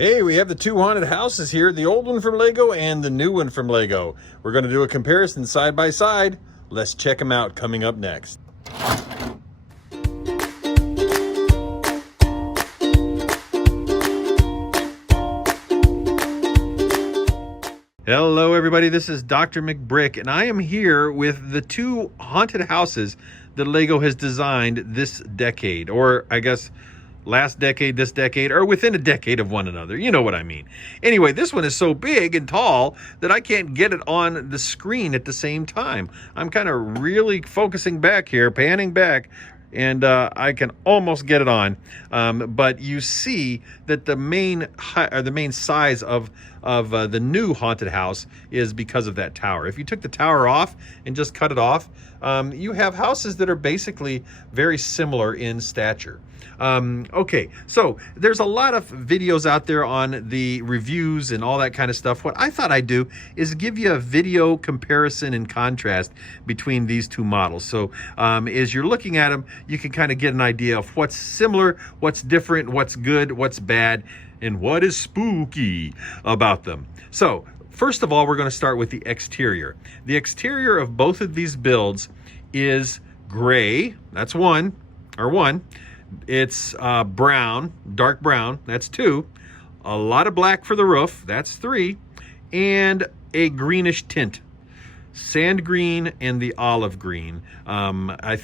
Hey, we have the two haunted houses here, the old one from Lego and the new one from Lego. We're going to do a comparison side by side. Let's check them out coming up next. Hello everybody, this is Drmcbrick and I am here with the two haunted houses that Lego has designed this decade, or I guess last decade, this decade, or within a decade of one another. You know what I mean. Anyway, this one is so big and tall that I can't get it on the screen at the same time. I'm kind of really focusing back here, panning back, and I can almost get it on. But you see that the main size of the new haunted house is because of that tower. If you took the tower off and just cut it off, you have houses that are basically very similar in stature. Okay, so there's a lot of videos out there on the reviews and all that kind of stuff. What I thought I'd do is give you a video comparison and contrast between these two models. So as you're looking at them, you can kind of get an idea of what's similar, what's different, what's good, what's bad, and what is spooky about them. So first of all, we're going to start with the exterior. The exterior of both of these builds is gray. That's one. It's brown, dark brown. That's two. A lot of black for the roof. That's three. And a greenish tint. Sand green and the olive green. I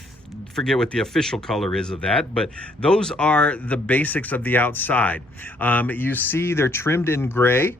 forget what the official color is of that, but those are the basics of the outside. You see they're trimmed in gray.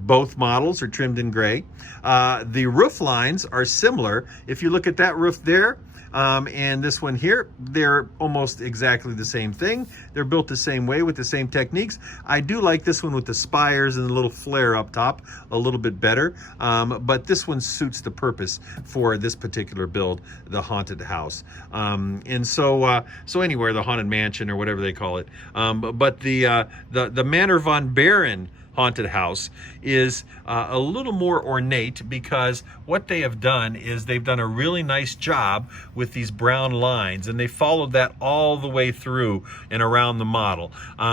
Both models are trimmed in gray. The roof lines are similar. If you look at that roof there, and this one here, they're almost exactly the same thing. They're built the same way with the same techniques. I do like this one with the spires and the little flare up top a little bit better, but this one suits the purpose for this particular build, the haunted house. And so anywhere, the haunted mansion or whatever they call it. But the Manor von Baron haunted house is a little more ornate, because what they have done is they've done a really nice job with these brown lines, and they followed that all the way through and around the model.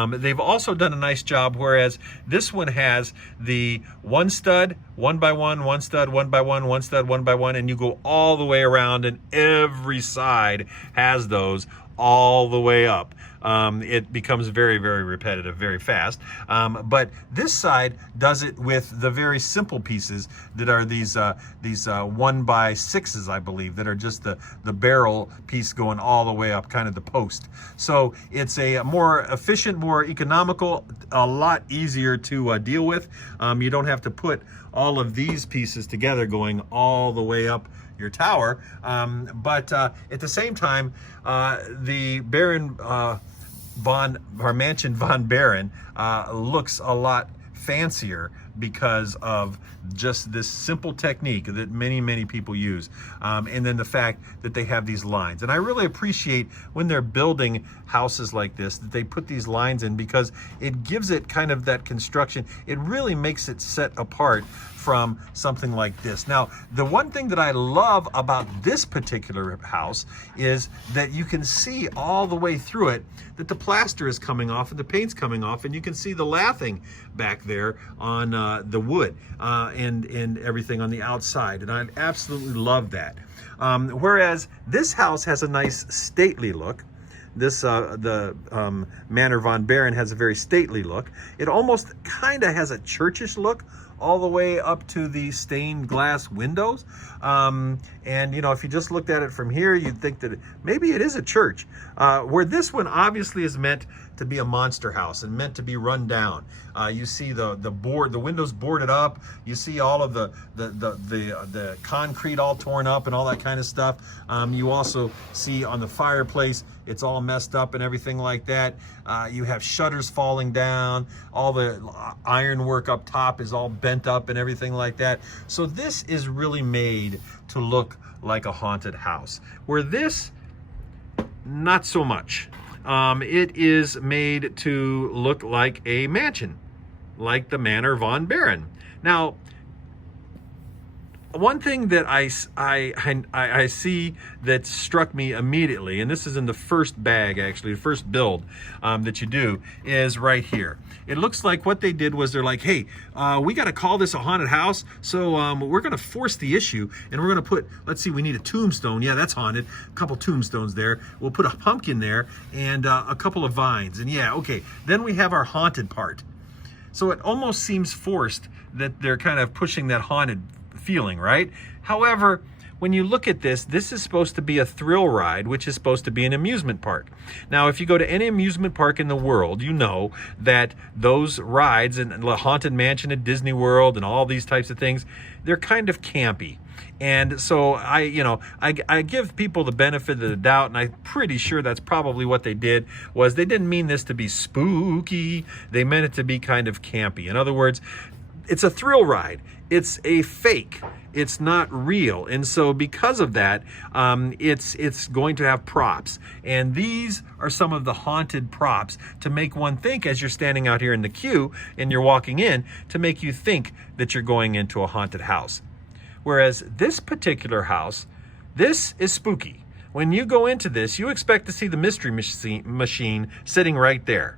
They've also done a nice job, whereas this one has the one stud, one by one, one stud, one by one, one stud, one by one, and you go all the way around, and every side has those all the way up. It becomes very, very repetitive, very fast. But this side does it with the very simple pieces that are these 1x6s, I believe, that are just the barrel piece going all the way up, kind of the post. So it's a more efficient, more economical, a lot easier to deal with. You don't have to put all of these pieces together going all the way up your tower, but at the same time, the Mansion von Baron looks a lot fancier because of just this simple technique that many people use, and then the fact that they have these lines. And I really appreciate when they're building houses like this that they put these lines in, because it gives it kind of that construction. It really makes it set apart from something like this. Now, the one thing that I love about this particular house is that you can see all the way through it that the plaster is coming off and the paint's coming off, and you can see the lathing back there on the wood and everything on the outside, and I absolutely love that. Whereas this house has a nice stately look. This the Manor von Baron has a very stately look. It almost kind of has a churchish look all the way up to the stained glass windows. And you know, if you just looked at it from here, you'd think that maybe it is a church. Where this one obviously is meant to be a monster house and meant to be run down. You see the windows boarded up. You see all of the concrete all torn up and all that kind of stuff. You also see on the fireplace, it's all messed up and everything like that. You have shutters falling down. All the ironwork up top is all bent up and everything like that. So this is really made to look like a haunted house, where this, not so much. It is made to look like a mansion, like the Manor von Baron. Now, one thing that I see that struck me immediately, and this is in the first bag, actually, the first build that you do, is right here. It looks like what they did was they're like, hey, we got to call this a haunted house, so we're going to force the issue, and we're going to put, let's see, we need a tombstone. Yeah, that's haunted. A couple tombstones there. We'll put a pumpkin there and a couple of vines. And yeah, okay, then we have our haunted part. So it almost seems forced that they're kind of pushing that haunted feeling, right? However, when you look at this, this is supposed to be a thrill ride, which is supposed to be an amusement park. Now, if you go to any amusement park in the world, you know that those rides in the Haunted Mansion at Disney World and all these types of things, they're kind of campy. And so I give people the benefit of the doubt, and I'm pretty sure that's probably what they did, was they didn't mean this to be spooky. They meant it to be kind of campy. In other words, it's a thrill ride. It's a fake. It's not real. And so because of that, it's going to have props. And these are some of the haunted props to make one think, as you're standing out here in the queue and you're walking in, to make you think that you're going into a haunted house. Whereas this particular house, this is spooky. When you go into this, you expect to see the mystery machine sitting right there.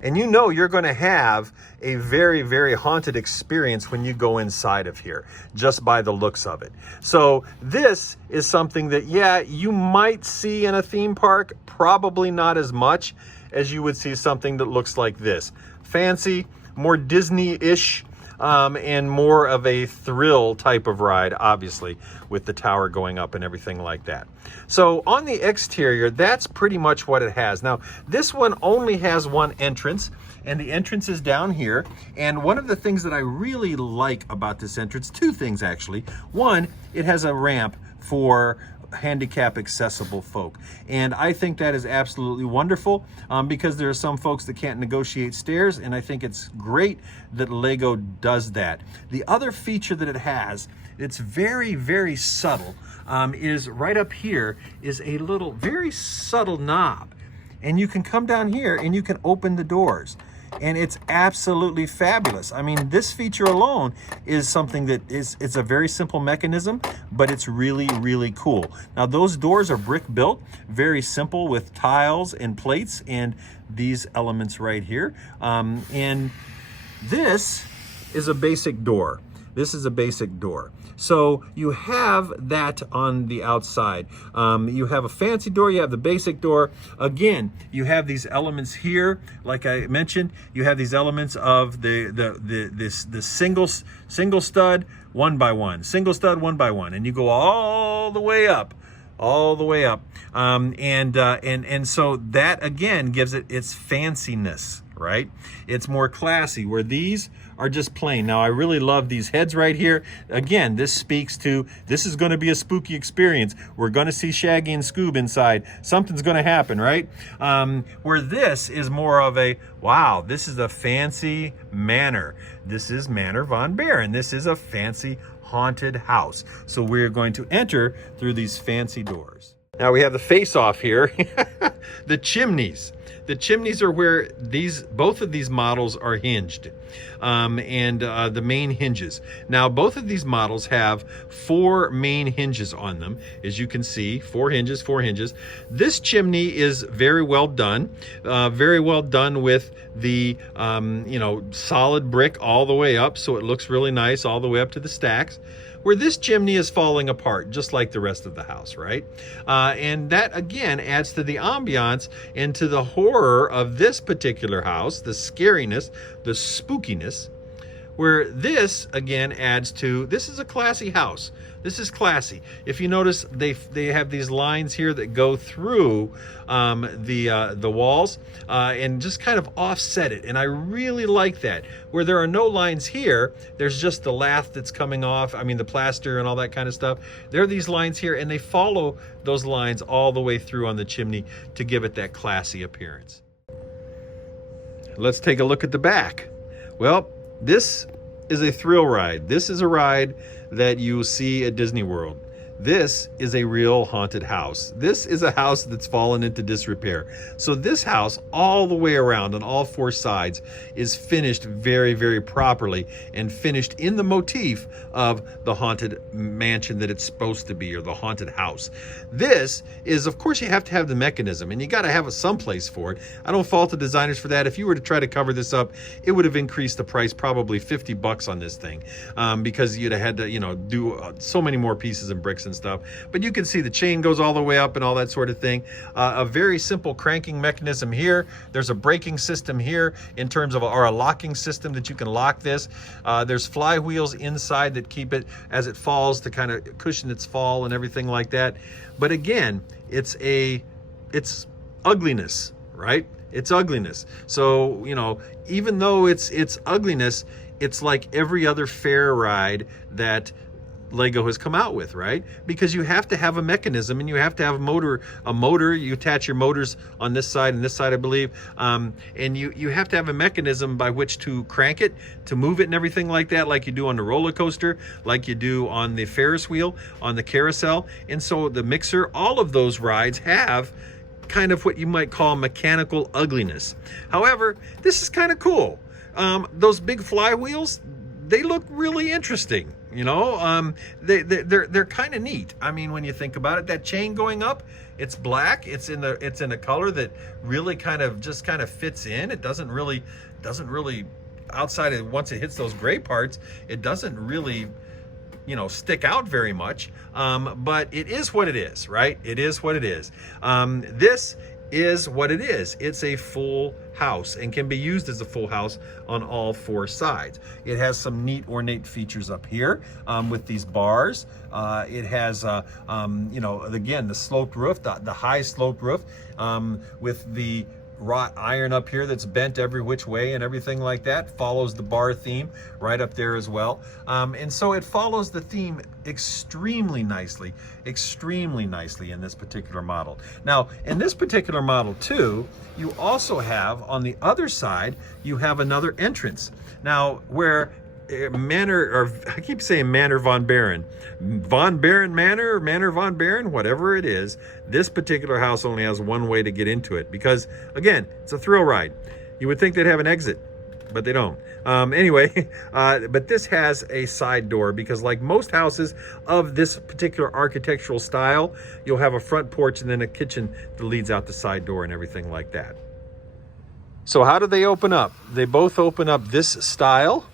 And you know you're going to have a very, very haunted experience when you go inside of here, just by the looks of it. So this is something that, yeah, you might see in a theme park, probably not as much as you would see something that looks like this. Fancy, more Disney-ish, and more of a thrill type of ride, obviously, with the tower going up and everything like that. So on the exterior, that's pretty much what it has. Now, this one only has one entrance, and the entrance is down here. And one of the things that I really like about this entrance, two things actually. One, it has a ramp for handicap accessible folk, and I think that is absolutely wonderful, because there are some folks that can't negotiate stairs, and I think it's great that Lego does that. The other feature that it has, it's very, very subtle, is right up here is a little very subtle knob, and you can come down here and you can open the doors. And it's absolutely fabulous. I mean, this feature alone is something that it's a very simple mechanism, but it's really, really cool. Now, those doors are brick built, very simple with tiles and plates and these elements right here. And this is a basic door. This is a basic door. So you have that on the outside. You have a fancy door, you have the basic door. Again, you have these elements here, like I mentioned, you have these elements of the single stud one by one, single stud one by one, and you go all the way up. All the way up, and so that again gives it its fanciness, right? It's more classy, where these are just plain. Now, I really love these heads right here. Again, this speaks to, this is going to be a spooky experience. We're going to see Shaggy and Scoob inside. Something's going to happen, right? Where this is more of a, wow, this is a fancy manor. This is Manor Von Baron. This is a fancy haunted house. So we're going to enter through these fancy doors. Now we have the face-off here, the chimneys. The chimneys are where both of these models are hinged, and the main hinges. Now, both of these models have 4 main hinges on them. As you can see, 4 hinges, 4 hinges. This chimney is very well done with the, solid brick all the way up, so it looks really nice all the way up to the stacks. Where this chimney is falling apart, just like the rest of the house, right? And that, again, adds to the ambiance and to the horror of this particular house, the scariness, the spookiness, where this, again, adds to, this is a classy house. This is classy. If you notice, they have these lines here that go through the walls and just kind of offset it. And I really like that. Where there are no lines here, there's just the lath that's coming off. I mean, the plaster and all that kind of stuff. There are these lines here, and they follow those lines all the way through on the chimney to give it that classy appearance. Let's take a look at the back. Well, this is a thrill ride. This is a ride that you see at Disney World. This is a real haunted house. This is a house that's fallen into disrepair. So this house, all the way around on all four sides, is finished very, very properly and finished in the motif of the haunted mansion that it's supposed to be, or the haunted house. This is, of course, you have to have the mechanism, and you got to have some place for it. I don't fault the designers for that. If you were to try to cover this up, it would have increased the price probably 50 bucks on this thing, because you'd have had to, do so many more pieces and bricks and stuff. But you can see the chain goes all the way up and all that sort of thing. A very simple cranking mechanism here. There's a braking system here in terms of, or a locking system that you can lock this. There's flywheels inside that keep it as it falls to kind of cushion its fall and everything like that. But again, it's ugliness, right? It's ugliness. So, even though it's ugliness, it's like every other fair ride that Lego has come out with, right? Because you have to have a mechanism, and you have to have a motor. You attach your motors on this side and this side, I believe. And you have to have a mechanism by which to crank it, to move it and everything like that, like you do on the roller coaster, like you do on the Ferris wheel, on the carousel. And so the mixer, all of those rides have kind of what you might call mechanical ugliness. However, this is kind of cool. Those big flywheels, they look really interesting. They're kind of neat. I mean, when you think about it, that chain going up, it's black. It's in a color that really kind of fits in. It doesn't really outside of, once it hits those gray parts, it doesn't really stick out very much. But it is what it is, right? It is what it is. This is what it is. It's a full house and can be used as a full house on all four sides. It has some neat ornate features up here with these bars. It has, again, the sloped roof, the high sloped roof with the wrought iron up here that's bent every which way and everything like that. Follows the bar theme right up there as well. And so it follows the theme extremely nicely in this particular model. Now, in this particular model too, you also have on the other side, you have another entrance. Now, where I keep saying Manor Von Baron. Von Baron Manor, or Manor Von Baron, whatever it is, this particular house only has one way to get into it because, again, it's a thrill ride. You would think they'd have an exit, but they don't. Anyway, but this has a side door because, like most houses of this particular architectural style, you'll have a front porch and then a kitchen that leads out the side door and everything like that. So how do they open up? They both open up this style.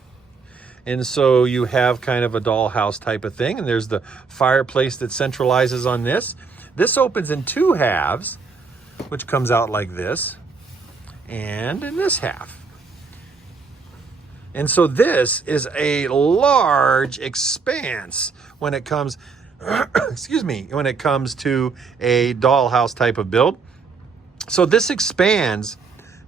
And so you have kind of a dollhouse type of thing. And there's the fireplace that centralizes on this. This opens in two halves, which comes out like this, and in this half. And so this is a large expanse when it comes, when it comes to a dollhouse type of build. So this expands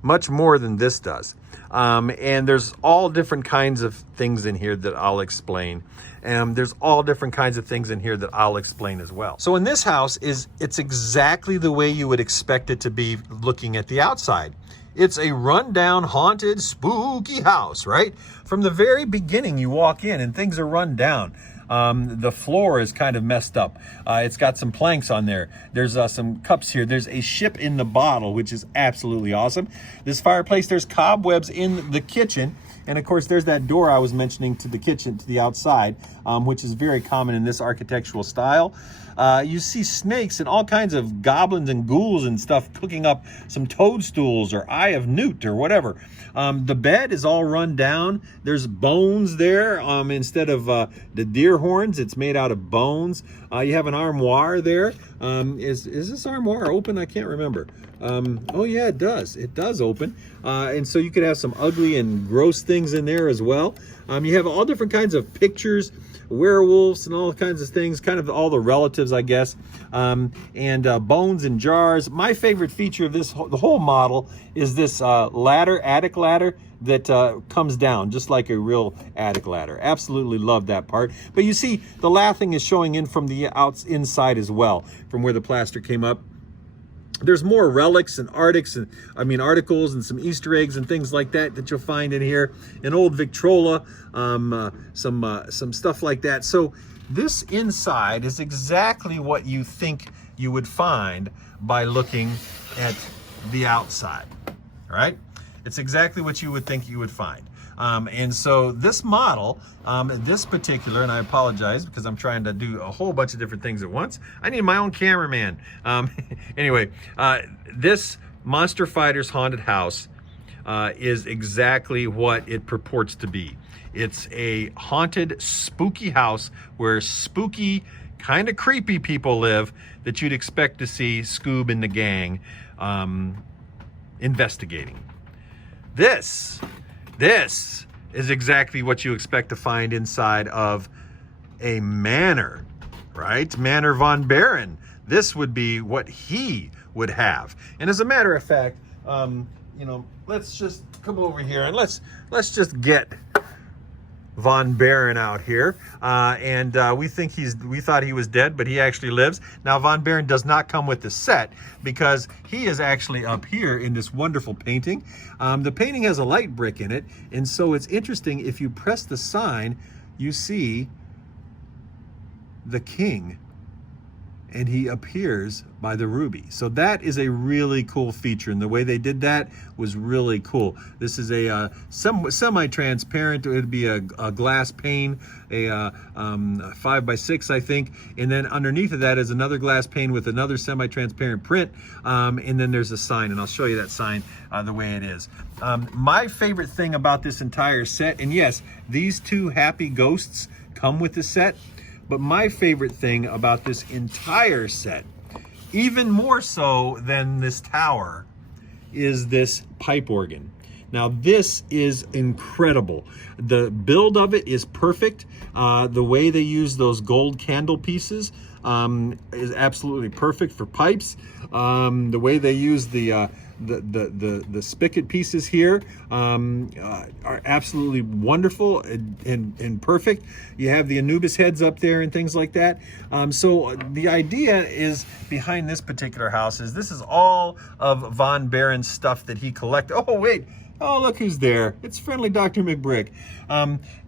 much more than this does. And there's all different kinds of things in here that I'll explain. And there's all different kinds of things in here that I'll explain as well. So in this house, it's exactly the way you would expect it to be looking at the outside. It's a rundown, haunted, spooky house, right? From the very beginning, you walk in and things are run down. The floor is kind of messed up. It's got some planks on there. There's some cups here. There's a ship in the bottle, which is absolutely awesome. This fireplace, there's cobwebs in the kitchen. And of course, there's that door I was mentioning to the kitchen, to the outside, which is very common in this architectural style. You see snakes and all kinds of goblins and ghouls and stuff cooking up some toadstools or eye of newt or whatever. The bed is all run down. There's bones there. Instead of the deer horns, it's made out of bones. You have an armoire there. Is this armoire open? I can't remember. Oh yeah, it does. It does open. And so you could have some ugly and gross things in there as well. You have all different kinds of pictures, werewolves and all kinds of things, kind of all the relatives, I guess, and bones in jars. My favorite feature of the whole model is this attic ladder that comes down just like a real attic ladder. Absolutely love that part. But you see the lathing is showing in from the inside as well, from where the plaster came up. There's more relics and articles and some Easter eggs and things like that you'll find in here. An old Victrola, some stuff like that. So this inside is exactly what you think you would find by looking at the outside, all right? It's exactly what you would think you would find. And so this model, this particular, and I apologize because I'm trying to do a whole bunch of different things at once. I need my own cameraman. Anyway, this Monster Fighters haunted house is exactly what it purports to be. It's a haunted, spooky house where spooky, kind of creepy people live that you'd expect to see Scoob and the gang investigating. This is exactly what you expect to find inside of a manor, right? Manor von Baron. This would be what he would have. And as a matter of fact, you know, let's just come over here and let's just get Von Baron out here, and we thought he was dead, but he actually lives. Now, Von Baron does not come with the set because he is actually up here in this wonderful painting. The painting has a light brick in it, and so it's interesting. If you press the sign, you see the king, and he appears by the ruby. So that is a really cool feature, and the way they did that was really cool. This is a semi-transparent. It would be a glass pane, a 5x6, I think, and then underneath of that is another glass pane with another semi-transparent print, and then there's a sign, and I'll show you that sign the way it is. My favorite thing about this entire set, and yes, these two happy ghosts come with the set, but my favorite thing about this entire set, even more so than this tower, is this pipe organ. Now, this is incredible. The build of it is perfect. The way they use those gold candle pieces is absolutely perfect for pipes. The way they use the spigot pieces here are absolutely wonderful and perfect. You have the Anubis heads up there and things like that. So the idea is behind this particular house is this is all of Von Baron's stuff that he collected. Oh, wait. Oh, look who's there. It's friendly Dr. McBrick.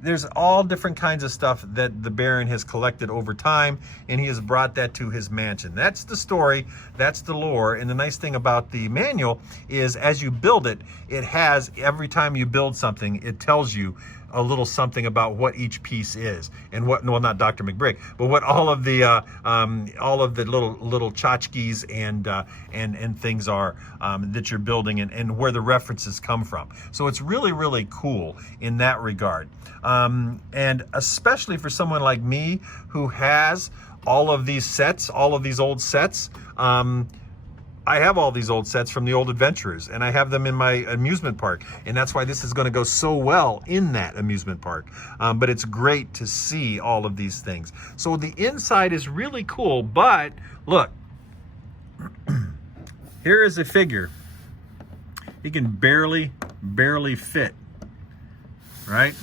There's all different kinds of stuff that the Baron has collected over time, and he has brought that to his mansion. That's the story, that's the lore, and the nice thing about the manual is as you build it, it has, every time you build something, it tells you a little something about what each piece is, and what, well, not Dr. McBrick, but what all of the little tchotchkes and things are that you're building, and where the references come from. So it's really, really cool in that regard. And especially for someone like me who has all of these sets, all of these old sets, I have all these old sets from the old adventurers, and I have them in my amusement park, and that's why this is going to go so well in that amusement park. But it's great to see all of these things. So the inside is really cool, but look, here is a figure. He can barely fit, right?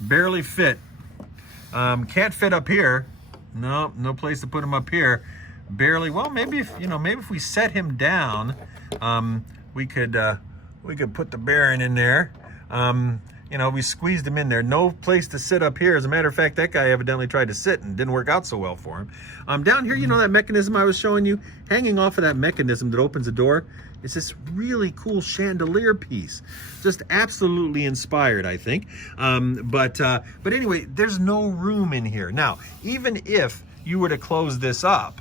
Barely fit. Can't fit up here. No place to put him up here. Barely. Well, maybe if we set him down, we could put the Baron in there. We squeezed him in there. No place to sit up here. As a matter of fact, that guy evidently tried to sit and didn't work out so well for him. Down here, that mechanism I was showing you, hanging off of that mechanism that opens the door, it's this really cool chandelier piece. Just absolutely inspired, I think. But anyway, there's no room in here. Now, even if you were to close this up,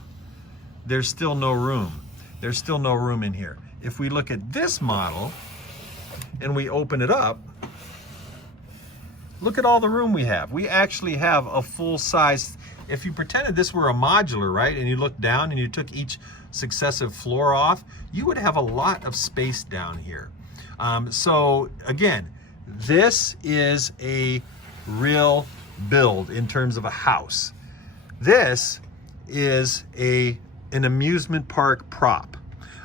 there's still no room. There's still no room in here. If we look at this model and we open it up, look at all the room we have. We actually have a full size. If you pretended this were a modular, right, and you looked down and you took each successive floor off, you would have a lot of space down here. So again, this is a real build in terms of a house. This is an amusement park prop.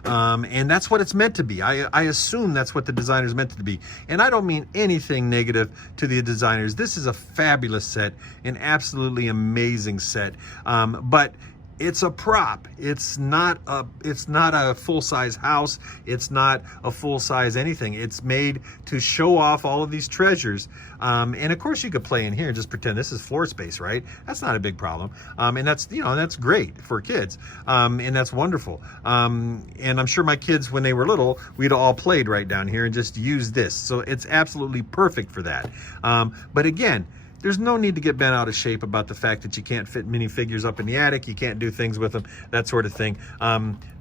And that's what it's meant to be. I assume that's what the designer's meant to be. And I don't mean anything negative to the designers. This is a fabulous set, an absolutely amazing set. But It's a prop. It's not a full-size house. It's not a full-size anything. It's made to show off all of these treasures. And of course you could play in here and just pretend this is floor space, right? That's not a big problem. And that's, you know, that's great for kids. And that's wonderful. And I'm sure my kids, when they were little, we'd all played right down here and just used this. So it's absolutely perfect for that. But again, there's no need to get bent out of shape about the fact that you can't fit minifigures up in the attic, you can't do things with them, that sort of thing,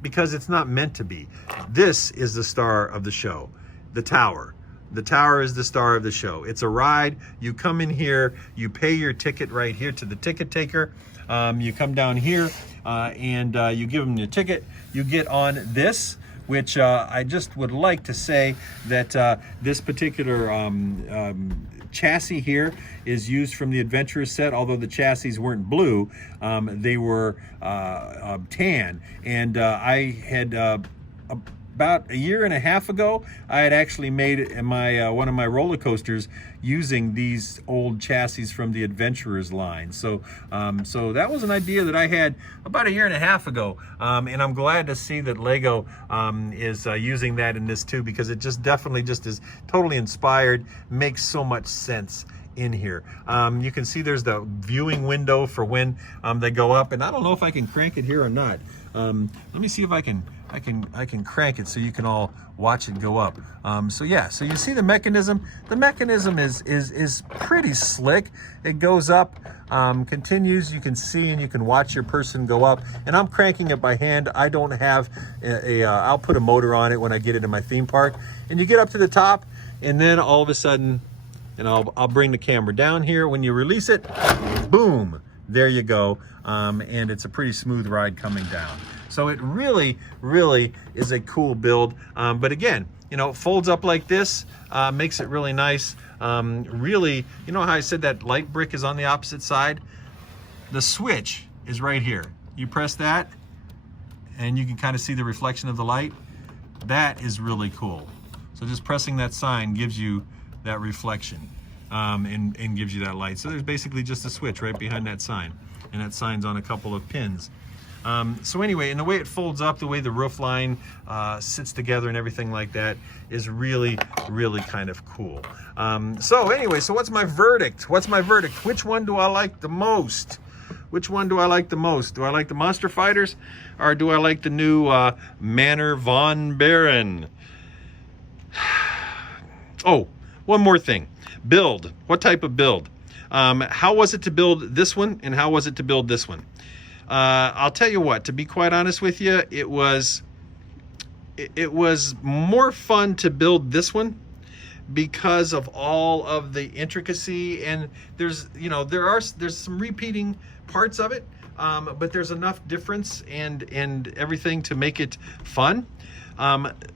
because it's not meant to be. This is the star of the show, the tower. The tower is the star of the show. It's a ride. You come in here, you pay your ticket right here to the ticket taker. You come down here and you give them your ticket. You get on this, which I just would like to say that this particular chassis here is used from the Adventurer set, although the chassis weren't blue, they were tan. And I had about a year and a half ago, I had actually made my one of my roller coasters using these old chassis from the Adventurers line. So so that was an idea that I had about a year and a half ago, and I'm glad to see that Lego is using that in this too, because it just definitely just is totally inspired, makes so much sense in here. You can see there's the viewing window for when they go up, and I don't know if I can crank it here or not. Let me see if I can crank it so you can all watch it go up. So yeah, so you see the mechanism. The mechanism is pretty slick. It goes up, continues. You can see and you can watch your person go up. And I'm cranking it by hand. I don't have I'll put a motor on it when I get it in my theme park. And you get up to the top, and then all of a sudden, and I'll bring the camera down here. When you release it, boom, there you go. And it's a pretty smooth ride coming down. So it really, really is a cool build. But again, you know, it folds up like this, makes it really nice. Really, you know how I said that light brick is on the opposite side? The switch is right here. You press that, and you can kind of see the reflection of the light. That is really cool. So just pressing that sign gives you that reflection and gives you that light. So there's basically just a switch right behind that sign, and that sign's on a couple of pins. So anyway, and the way it folds up, the way the roof line sits together and everything like that is really, really kind of cool. So anyway, so what's my verdict? What's my verdict? Which one do I like the most? Which one do I like the most? Do I like the Monster Fighters, or do I like the new Manor von Baron? Oh, one more thing. Build. What type of build? How was it to build this one, and how was it to build this one? I'll tell you what, to be quite honest with you, it was more fun to build this one because of all of the intricacy, and there's, you know, there's some repeating parts of it, but there's enough difference and everything to make it fun.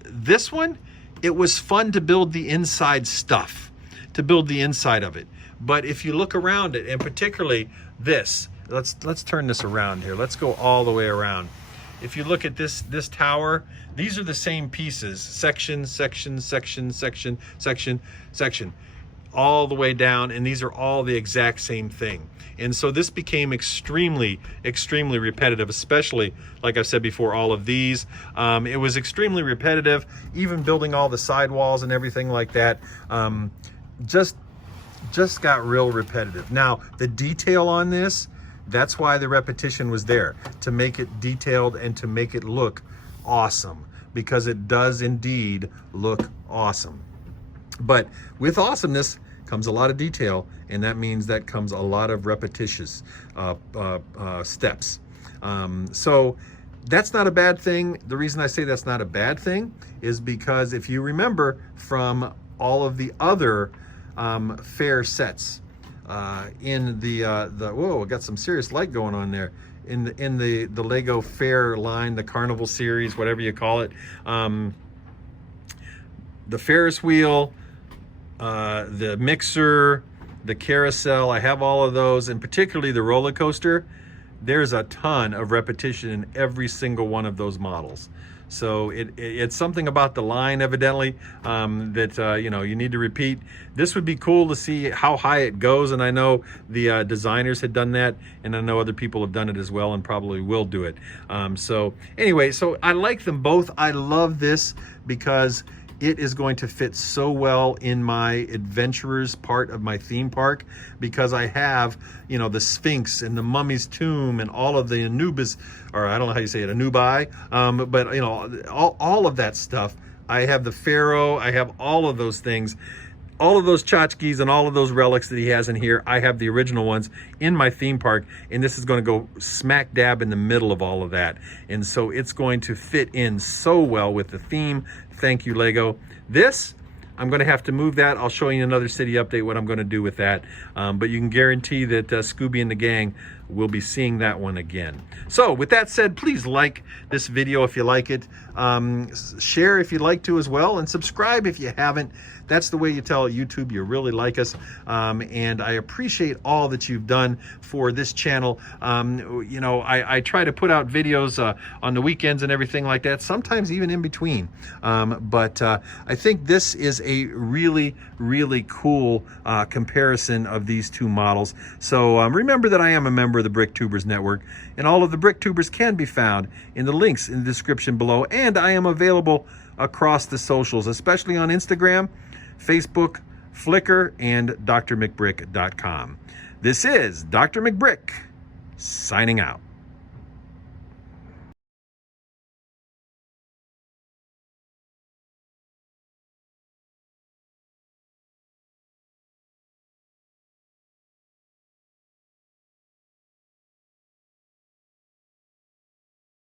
This one, it was fun to build the inside stuff, to build the inside of it. But if you look around it, and particularly this, let's turn this around here. Let's go all the way around. If you look at this tower, these are the same pieces, section, all the way down, and these are all the exact same thing. And so this became extremely, extremely repetitive, especially, like I've said before, all of these. It was extremely repetitive, even building all the sidewalls and everything like that. Just got real repetitive. Now, the detail on this, that's why the repetition was there, to make it detailed and to make it look awesome, because it does indeed look awesome. But with awesomeness comes a lot of detail, and that means that comes a lot of repetitious steps. So that's not a bad thing. The reason I say that's not a bad thing is because if you remember from all of the other fair sets, in the whoa, I got some serious light going on there. In the Lego Fair line, the Carnival series, whatever you call it, the Ferris wheel, the mixer, the carousel, I have all of those, and particularly the roller coaster. There's a ton of repetition in every single one of those models. So it's something about the line, evidently, that you know, you need to repeat. This would be cool to see how high it goes, and I know the designers had done that, and I know other people have done it as well and probably will do it. So anyway, so I like them both. I love this because it is going to fit so well in my adventurers part of my theme park, because I have, you know, the Sphinx and the Mummy's Tomb and all of the Anubis, or I don't know how you say it, Anubi, but you know, all of that stuff. I have the Pharaoh, I have all of those things, all of those tchotchkes and all of those relics that he has in here. I have the original ones in my theme park, and this is going to go smack dab in the middle of all of that. And so it's going to fit in so well with the theme. Thank you, Lego. This, I'm going to have to move that. I'll show you another city update what I'm going to do with that. But you can guarantee that Scooby and the gang will be seeing that one again. So with that said, please like this video if you like it. Share if you'd like to as well, and subscribe if you haven't. That's the way you tell YouTube you really like us. And I appreciate all that you've done for this channel. You know, I try to put out videos on the weekends and everything like that, sometimes even in between. But I think this is a really, really cool comparison of these two models. So remember that I am a member of the BRICKTUBERS Network, and all of the BRICKTUBERS can be found in the links in the description below. And I am available across the socials, especially on Instagram, Facebook, Flickr, and drmcbrick.com. This is Dr. McBrick signing out.